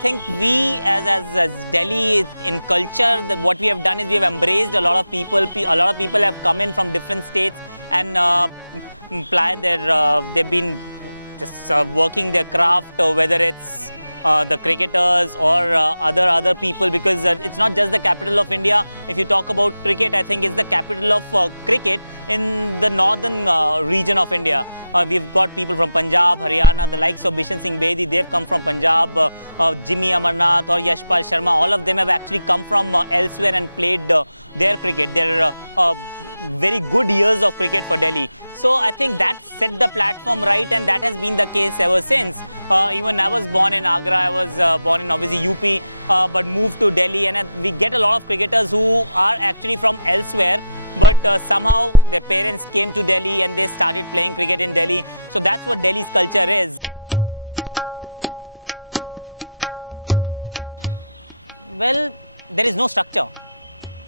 think we as Delhi in culture, what we have done is we have embraced a lot of people. A lot of people have come in from different states and they've been just working their craft, whether it's the cricketers or other people, because it's not just the capital of India. If you talk about cricket, I think it's the capital of cricket in the northern region of India. We've got people from Punjab, Haryana, the likes of Bishan Singh Bedi, they've come from Punjab, Jimmy Amarnath or Yashpal Sharma, all of them have actually come from elsewhere and played their cricket. They're very good years of cricket for Delhi. So I think that set the platform right, and that has been the case ever since. Even I was born in Agra, I was born in obviously UP, but moved to Delhi, and we get a lot of cricketers who are actually from elsewhere, but somehow their parents came to Delhi and they started playing cricket in Delhi. So that's what Delhi's culture is. Well, there is no structure.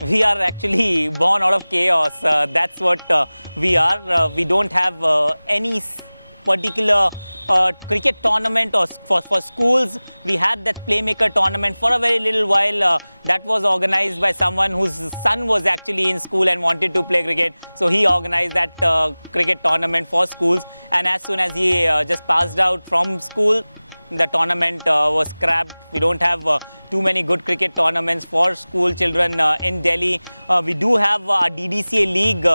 We are actually born out of chaos. That's what we are. We don't have any particular cricket tournament or for schools. We had that playmaker tournament for a very little while. That was organized by someone whose son was actually in school and wanted to play cricket. So he organized that cricket tournament for schools. And as soon as he just passed out from school, the tournament was scrapped. We don't have too many good cricket tournaments for school children in Delhi. We do have a DDCA league,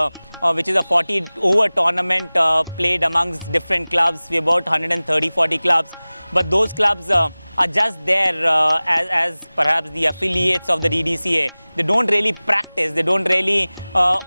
which is a 40-over tournament played amongst different clubs. We have about 130-40 clubs. But those clubs are just there as perhaps the affiliates of the DDCA. They don't really practice. They don't really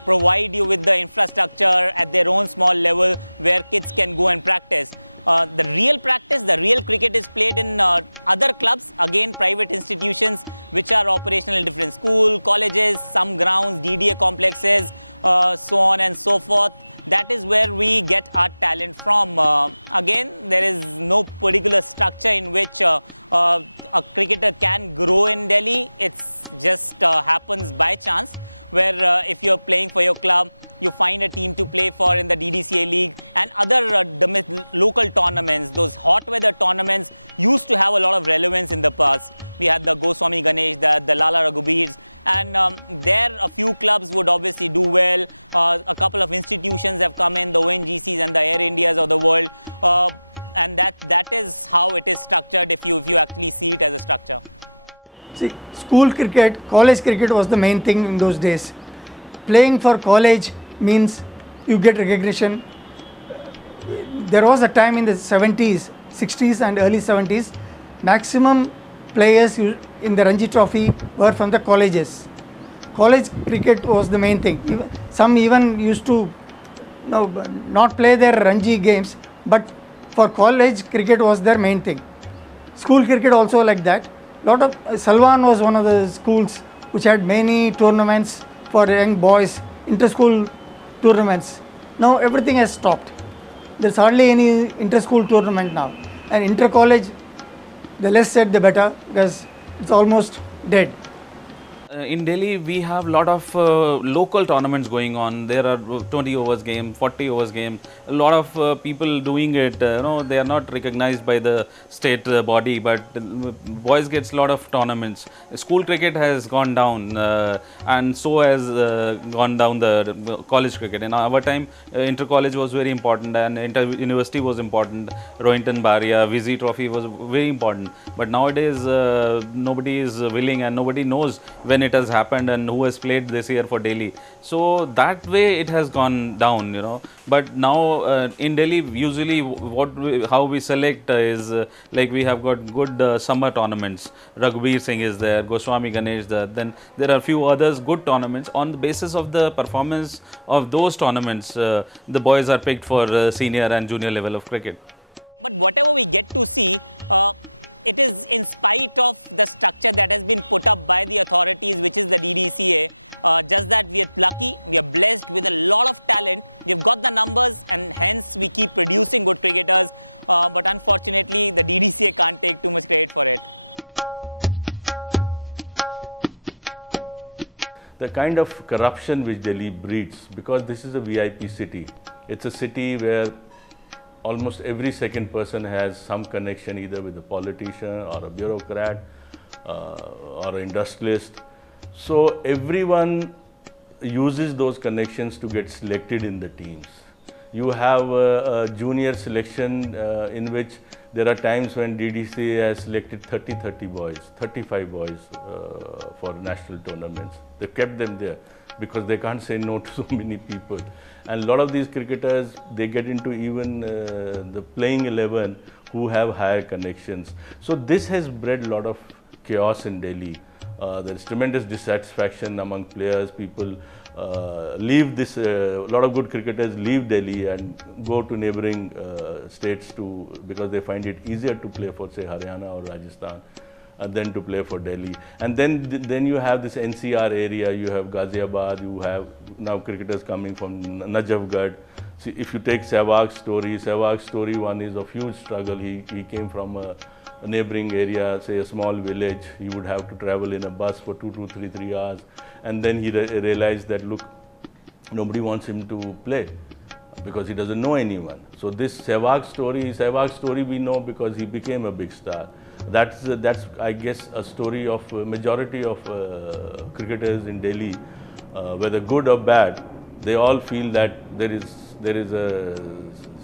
provide you with the infrastructure at their own small level where kids can go and practice. The real practice, the real cricket is played in other clubs, again private institutions which are operational in different schools, colleges, some grounds, DDA complexes, so on and so forth. That is where we get our talent from. Again, there is no particular structure in which a cricketer can grow in Delhi. It's just happens by chance, where if you're playing for your club, you find a team to play for in the DDCA league, and other local tournaments. Those hot weather tournaments used to have a lot of relevance in the past. We had the Goswami Ganesh, the Lala Raghubirs, and there a few clubs would obviously do well. A couple of institutions have come in, the ONGCs and the Air Indias of the world, and that is how it is structured if you actually see it as a structure. See, school cricket, college cricket was the main thing in those days. Playing for college means you get recognition. There was a time in the 70s, 60s and early 70s, maximum players in the Ranji Trophy were from the colleges. College cricket was the main thing. Some even used to not play their Ranji games, but for college cricket was their main thing. School cricket also like that. Salwan was one of the schools which had many tournaments for young boys, inter-school tournaments. Now everything has stopped. There's hardly any inter-school tournament now. And inter-college, the less said the better, because it's almost dead. In Delhi, we have a lot of local tournaments going on. There are 20 overs game, 40 overs game. A lot of people doing it. They are not recognized by the state body, but boys gets a lot of tournaments. School cricket has gone down, and so has gone down the college cricket. In our time, inter-college was very important, and inter-university was important. Rohinton Baria, Vizzy Trophy was very important. But nowadays, nobody is willing and nobody knows when it has happened and who has played this year for Delhi. So that way it has gone down, But now in Delhi, usually how we select is like we have got good summer tournaments. Raghubir Singh is there, Goswami Ganesh, then there are a few others good tournaments. On the basis of the performance of those tournaments, the boys are picked for senior and junior level of cricket. But whatever we get to see, it is in spite of the structure that has been put up by the authorities, which is the DDCA. Just that we are lucky, we are blessed with a lot of talent. We've got the numbers, and hence we keep producing good cricketers. But unfortunately, the DDCA can't take too much credit for it. The kind of corruption which Delhi breeds, because this is a VIP city. It's a city where almost every second person has some connection either with a politician or a bureaucrat or an industrialist. So everyone uses those connections to get selected in the teams. You have a junior selection in which there are times when DDC has selected 30 boys, 35 boys for national tournaments. They kept them there because they can't say no to so many people. And a lot of these cricketers, they get into even the playing 11 who have higher connections. So this has bred a lot of chaos in Delhi. There is tremendous dissatisfaction among players. People leave this, a lot of good cricketers leave Delhi and go to neighboring states because they find it easier to play for, say, Haryana or Rajasthan than to play for Delhi. And then you have this NCR area, you have Ghaziabad, you have now cricketers coming from Najafgarh. See, if you take Sehwag's story one is of huge struggle. He came from a neighboring area, say a small village. He would have to travel in a bus for 2 to 3 hours. And then he realized that, look, nobody wants him to play because he doesn't know anyone. So this Sehwag story we know because he became a big star. That's I guess a story of majority of cricketers in Delhi, whether good or bad. They all feel that there is a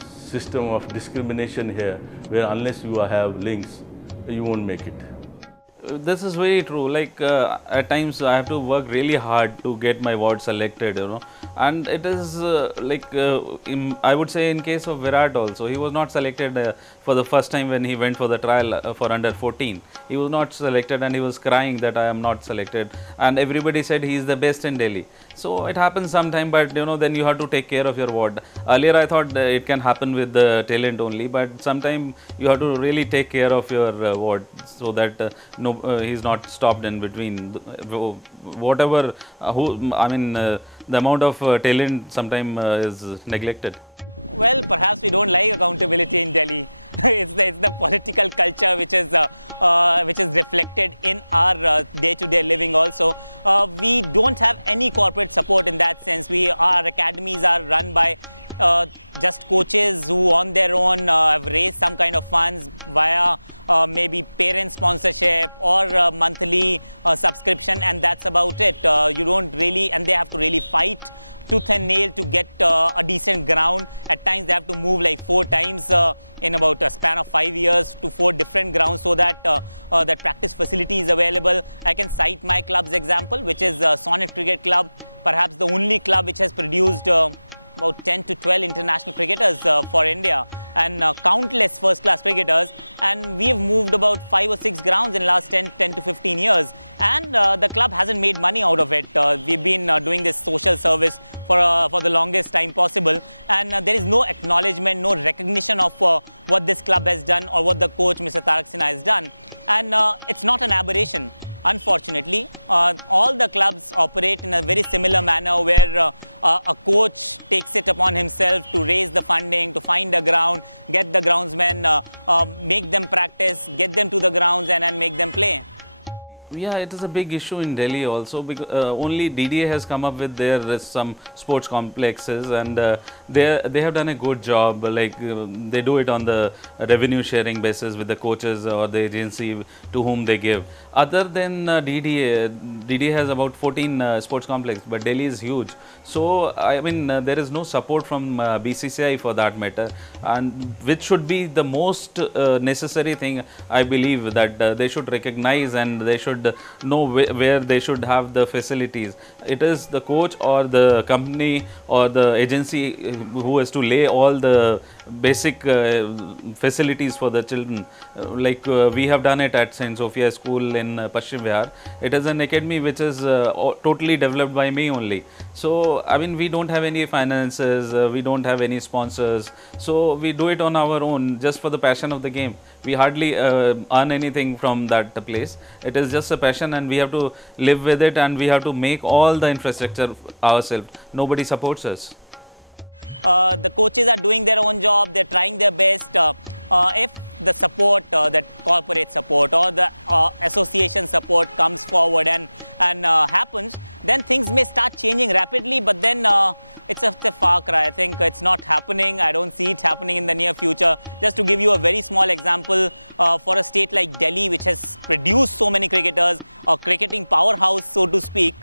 system of discrimination here where unless you have links, you won't make it. This is very true. Like at times I have to work really hard to get my ward selected, and it is I would say in case of Virat also, he was not selected for the first time when he went for the trial for under 14. He was not selected and he was crying that I am not selected, and everybody said he is the best in Delhi. So it happens sometime, but then you have to take care of your ward. Earlier I thought it can happen with the talent only, but sometime you have to really take care of your ward so that he's not stopped in between. Whatever, the amount of talent sometimes is neglected. Well, perhaps we don't like accountability in Delhi. It's the political culture which is reflected in our day-to-day living also. We don't have any corporate support in that sense. Our academies are run by just coaches who on their own have raised some kind of funds via maybe parent sponsorship or monthly subscription, and that's about it. You don't really, and they have to really fight tooth and nail to get a decent ground. At times they have to move like 4 times in about a span of 5 years to 4 different grounds so that that practice facility is available. I can cite my club's example, which is Sonnet Cricket Club, perhaps the only club which has produced about 10 to 12 international cricketers for India and countless first-class cricketers, and we have moved about 5 or 6 grounds in the last 10 to 15 years, and the club hasn't made money out of it. We've been doing this social service for the longest time possible, and there is no acknowledgement, no recognition of what this club has done or what the coach Mr. Tarak Sinha has done, and it's not an aberration. Unfortunately, all the clubs operate in a very similar manner where a coach takes it upon himself to raise the funding, to find a ground, get the groundsmen, make them practice, get them to the grounds and make them play. Yeah, it is a big issue in Delhi also because only DDA has come up with their some sports complexes, and they have done a good job. Like they do it on the revenue sharing basis with the coaches or the agency to whom they give. Other than DDA has about 14 sports complex, but Delhi is huge. So there is no support from BCCI for that matter, and which should be the most necessary thing. I believe that they should recognize and they should know where they should have the facilities. It is the coach or the company or the agency who has to lay all the basic facilities for the children. We have done it at St. Sophia School in Paschim Vihar. It is an academy which is totally developed by me only. So we don't have any finances, we don't have any sponsors, so we do it on our own just for the passion of the game. We hardly earn anything from that place. It is just a passion and we have to live with it, and we have to make all the infrastructure ourselves. Nobody supports us. The coaches are doing their own job, they're trying their best. If the support, that corporate support or the association support comes forward and happens, then things may start changing rapidly, but then it's a far cry. I think it's not happening. I don't see it happening in the near future. Just to give you a very small example, for a state like Delhi, which has produced so many cricketers, a cricketing powerhouse, so to speak,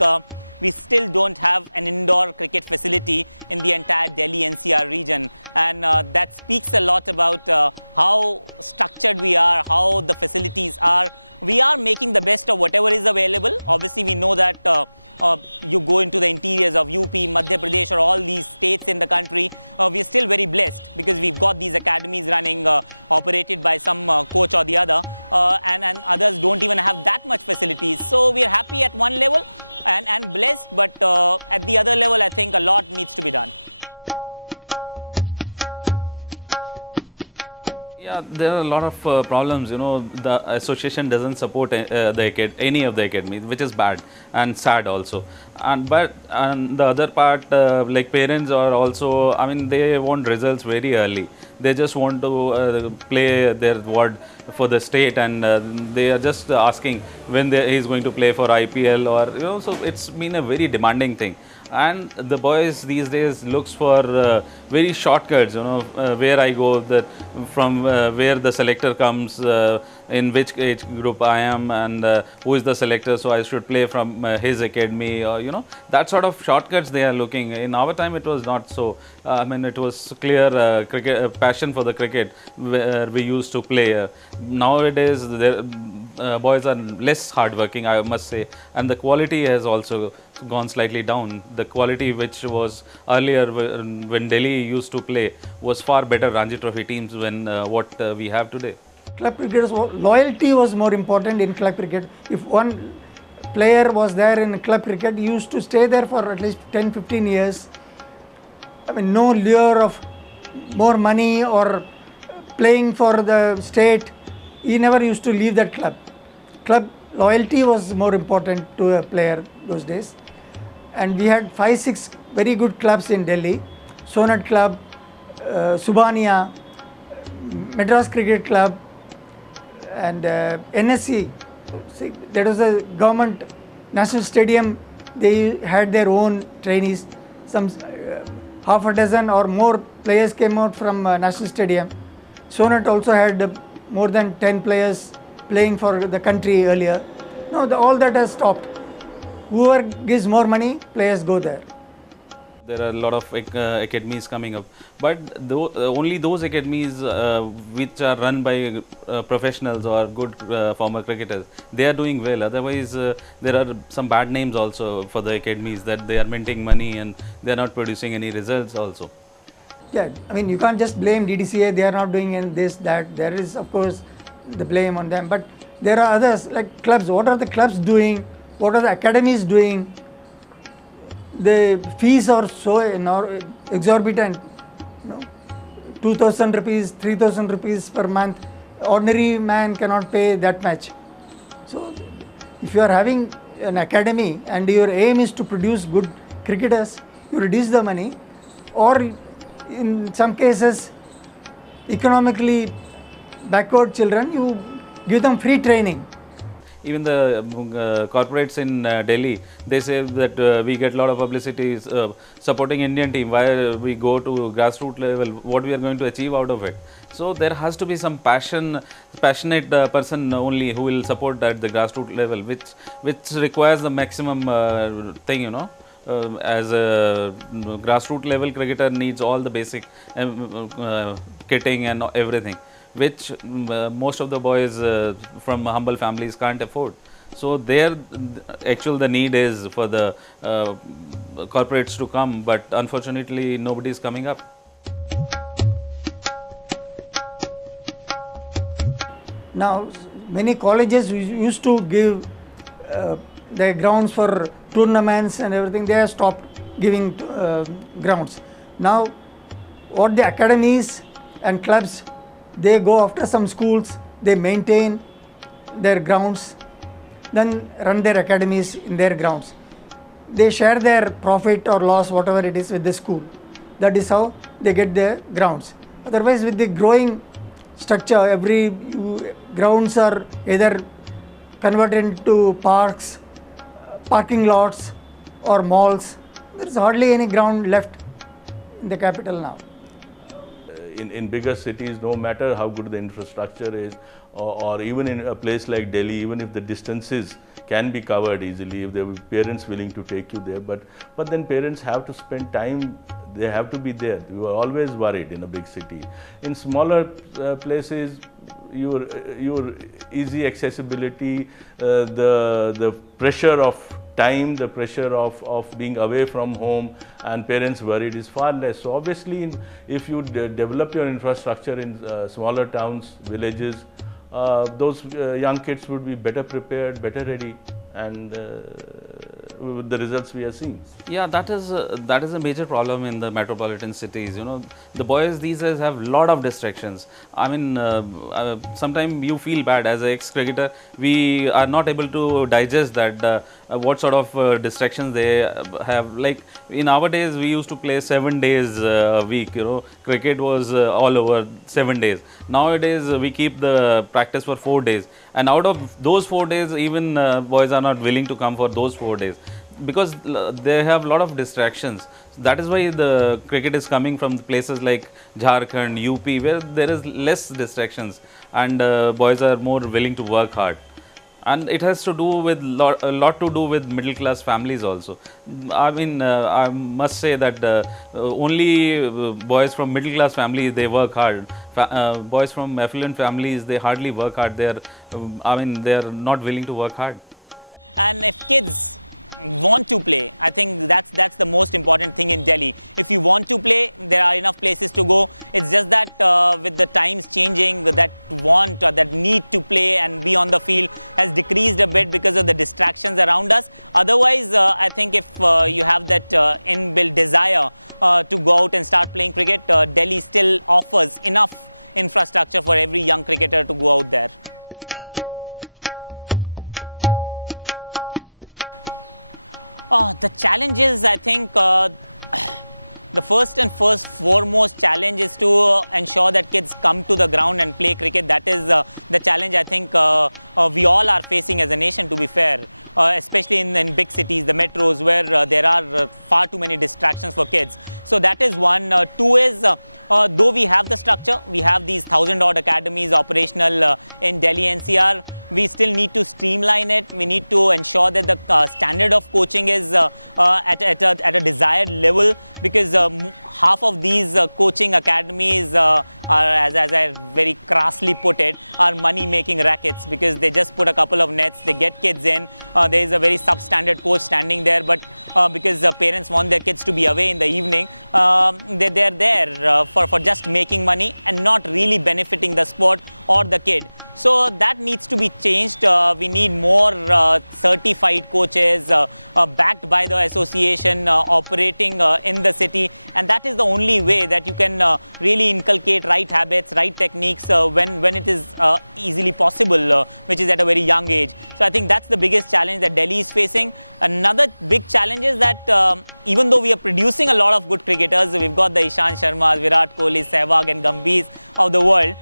we still don't have an indoor cricket facility in the entire Delhi NCR region. And that speaks a lot about how structured we are, how the facilities are. We are making the best of whatever is available. Obviously, we know that you go into the interiors of UP, Madhya Pradesh, or all these states in the country, we are still very blessed because we've got these academies running, operated by some coach or the other, and others don't even have that much facilities. So we are happy at one level and blessed, but at the other level, I think a lot needs to be done. Yeah, there are a lot of problems. The association doesn't support any of the academies, which is bad and sad also. But the other part, like parents are also, I mean, they want results very early. They just want to play their ward for the state, and they are just asking when he's going to play for IPL, or so it's been a very demanding thing. And the boys these days looks for very shortcuts, where I go, that from where the selector comes, in which age group I am, and who is the selector, so I should play from his academy, or that sort of shortcuts they are looking. In our time it was not so. I mean, it was clear cricket passion for the cricket where we used to play. Nowadays boys are less hardworking, I must say, and the quality has also gone slightly down. The quality which was earlier when Delhi used to play was far better Ranji Trophy teams than what we have today. Club cricket, loyalty was more important in club cricket. If one player was there in club cricket, he used to stay there for at least 10-15 years. I mean, no lure of more money or playing for the state. He never used to leave that club. Club loyalty was more important to a player those days. And we had 5-6 very good clubs in Delhi: Sonat Club, Subania, Madras Cricket Club, and NSC. See, that was a government national stadium. They had their own trainees. Some half a dozen or more players came out from national stadium. Sonat also had more than 10 players playing for the country earlier. Now all that has stopped. Whoever gives more money, players go there. There are a lot of academies coming up, but only those academies which are run by professionals or good former cricketers, they are doing well. Otherwise, there are some bad names also for the academies, that they are minting money and they are not producing any results also. Yeah, I mean, you can't just blame DDCA, they are not doing this, that. There is, of course, the blame on them, but there are others like clubs. What are the clubs doing? What are the academies doing? The fees are so exorbitant, 2,000 rupees, 3,000 rupees per month. Ordinary man cannot pay that much. So, if you are having an academy and your aim is to produce good cricketers, you reduce the money, or in some cases, economically backward children, you give them free training. Even the corporates in Delhi, they say that we get a lot of publicity supporting Indian team. Why we go to grassroots level? What we are going to achieve out of it? So there has to be some passionate person only who will support at the grassroots level, which requires the maximum thing, as a grassroots level cricketer needs all the basic kitting and everything, which most of the boys from humble families can't afford. So there, actually the need is for the corporates to come, but unfortunately nobody is coming up. Now, many colleges used to give their grounds for tournaments and everything. They have stopped giving grounds. Now, what the academies and clubs, they go after some schools, they maintain their grounds, then run their academies in their grounds. They share their profit or loss, whatever it is, with the school. That is how they get their grounds. Otherwise, with the growing structure, every grounds are either converted into parks, parking lots, or malls. There is hardly any ground left in the capital now. In bigger cities, no matter how good the infrastructure is, or even in a place like Delhi, even if the distances can be covered easily, if there were parents willing to take you there, but then parents have to spend time, they have to be there. You are always worried in a big city. In smaller places, your easy accessibility, the pressure of time, the pressure of being away from home and parents worried is far less. So obviously, if you develop your infrastructure in smaller towns, villages, those young kids would be better prepared, better ready, and with the results we are seeing. Yeah, that is a major problem in the metropolitan cities. You know, the boys these days have lot of distractions. I mean, sometimes you feel bad as an ex-cricketer. We are not able to digest that what sort of distractions they have. Like in our days, we used to play 7 days a week. You know, cricket was all over 7 days. Nowadays, we keep the practice for 4 days, and out of those 4 days, even boys are not willing to come for those 4 days because they have a lot of distractions. That is why the cricket is coming from places like Jharkhand, UP, where there is less distractions and boys are more willing to work hard. And it has to do with a lot to do with middle class families also. I mean, I must say that only boys from middle class families they work hard. Boys from affluent families they hardly work hard. They are not willing to work hard. And if kids want to play, I think that's the most important thing in Delhi. If you want to play, there are enough places to go. It's just that with the times changing, that want or that need to play and be on the field has decreased a bit because of the distractions around us. Otherwise, I think if you have that inbuilt desire to go out and start playing cricket, Delhi still offers enough infrastructure for every young cricketer to go out there. The challenge is, I think, the first and foremost challenge is to ensure that kids come to the ground and play cricket. That is the challenge I think we all are facing as a nation, to be fair. Especially in big cities, the metros, where there are far too many distractions for kids. So that is one. Two is, though we have the structure, we have these 1,000-odd academies operational in Delhi NCR, we still need to streamline it. We need to ensure that the standard of coaching is at a desired level, because half of these coaching academies are, as I very crassly put it, are money-making rackets, because they just put a couple of nets, they get kids in, there is a very substandard coach standing there, but because parents want their kids to be away in the evening, they're there for just making money and not really benefiting the sport or the kid. So that needs to be changed. We need more certified coaches backed by the association operating in the city, and that is the only way that you can really inculcate right habits, right techniques when it is easily possible, which is at a very young age. So I think that's the biggest challenge that Delhi is facing. Another big challenge is that even though we are producing a lot of good cricketers, we've got the Ishant Sharmas, Virat Kohli, Sehwag and Gambhirs of the world,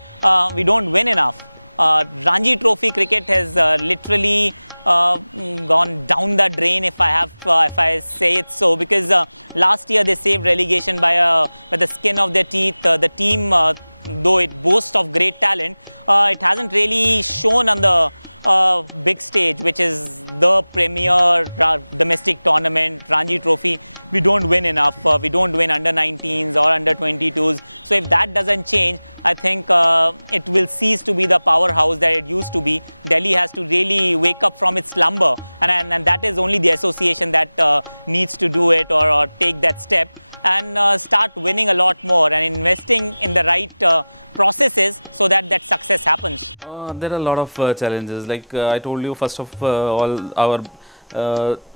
we don't win enough. Ranji Trophy cricket has literally gone down the drain, if I say it so, because last year they saved relegation by the skin of their teeth. The team, though it boasts of great talent, it hasn't really shown on the big stage, which is the premier domestic tournament, Ranji Trophy. We don't win enough. We don't win under 19s or under 22s. So if that doesn't change, I think it will cease to be the powerhouse that it used to be. Delhi has to really wake up from its slumber, and that is only the association that needs to do it, or take that step and start winning a lot more and investing in the right processes so that success happens. There are a lot of challenges. Like I told you, first of all, our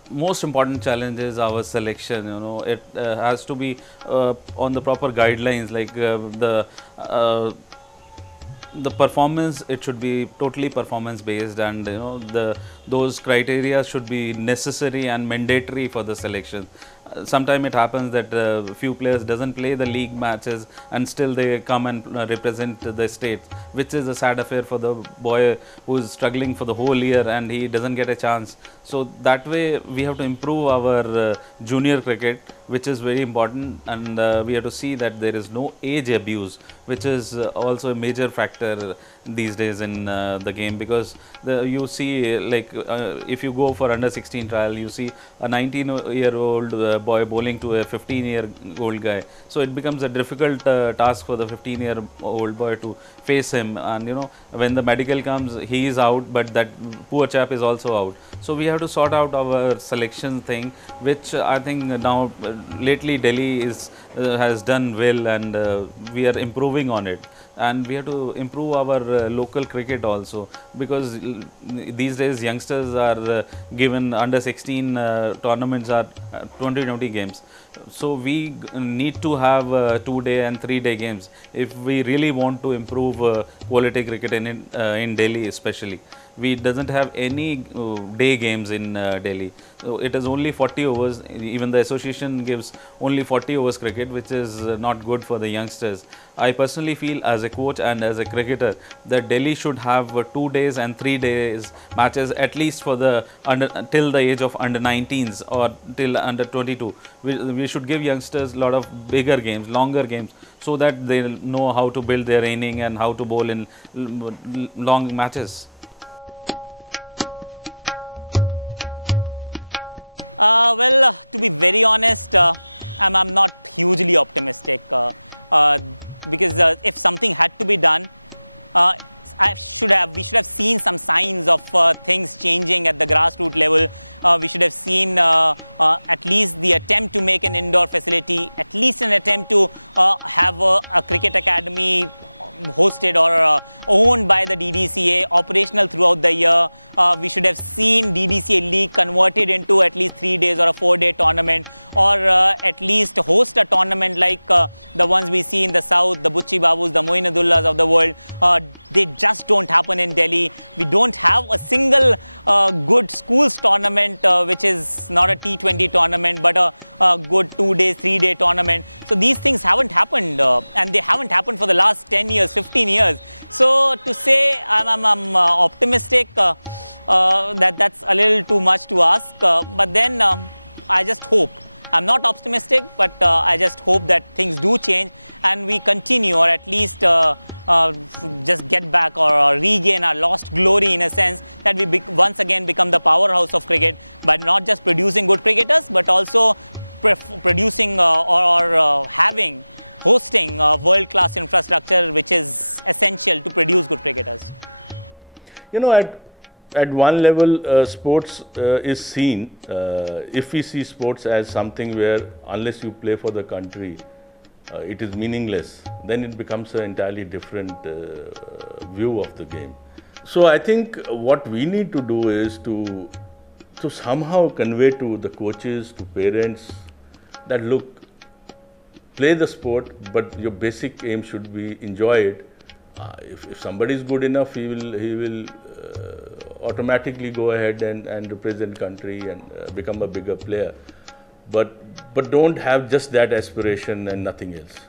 most important challenge is our selection. You know, it has to be on the proper guidelines. Like the performance, it should be totally performance based, and you know, those criteria should be necessary and mandatory for the selection. Sometimes it happens that few players doesn't play the league matches and still they come and represent the state, which is a sad affair for the boy who is struggling for the whole year and he doesn't get a chance. So that way we have to improve our junior cricket, which is very important, and we have to see that there is no age abuse, which is also a major factor these days in the game, because you see if you go for under 16 trial, you see a 19-year-old boy bowling to a 15-year-old guy, so it becomes a difficult task for the 15-year-old boy to face him, and when the medical comes, he is out, but that poor chap is also out. So we have to sort out our selection thing, which I think now lately Delhi has done well, and we are improving on it. And we have to improve our local cricket also, because these days youngsters are given under 16 tournaments are 20 games. So we need to have 2-day and 3-day games if we really want to improve quality cricket in Delhi especially. We doesn't have any day games in Delhi. So it is only 40 overs. Even the association gives only 40 overs cricket, which is not good for the youngsters. I personally feel as a coach and as a cricketer that Delhi should have 2 days and 3 days matches at least for the till the age of under 19s or till under 22. We should give youngsters a lot of bigger games, longer games, so that they know how to build their inning and how to bowl in long matches. To be very honest, I'm not hugely optimistic because if something had to be done, we should have seen some signs of things changing at the grassroots level. We should have seen at least the attempt to make an indoor facility, at least an attempt to have a cricket academy hosted or owned by the DDCA, operational throughout the year. We should have seen DDCA League converted into at least 3 days or a 4-day tournament, or at least host a tournament like the ones we see in the south, the Bucci Babus, the Moinuddulahs of the world. They just don't happen in Delhi. We don't have a single good schools tournament, which is not a T20 tournament, but a good 2-day, 3-day tournament. So these things haven't happened, and they haven't happened for the last 10 years, 15 years. So to say I'm optimistic, that's a little too much to ask. But then I just hope. I'm not optimistic, but I just hope that things do change and we continue, or at least just get back or regain our lost glory, in a sense that we once again become the powerhouse of cricket by not just producing good cricketers, but also producing or hosting world-class infrastructure, which is essential to produce good cricketers. At one level, sports is seen, if we see sports as something where unless you play for the country, it is meaningless, then it becomes an entirely different view of the game. So I think what we need to do is to somehow convey to the coaches, to parents, that look, play the sport, but your basic aim should be enjoy it. If somebody is good enough, he will automatically go ahead and represent country and become a bigger player. But don't have just that aspiration and nothing else.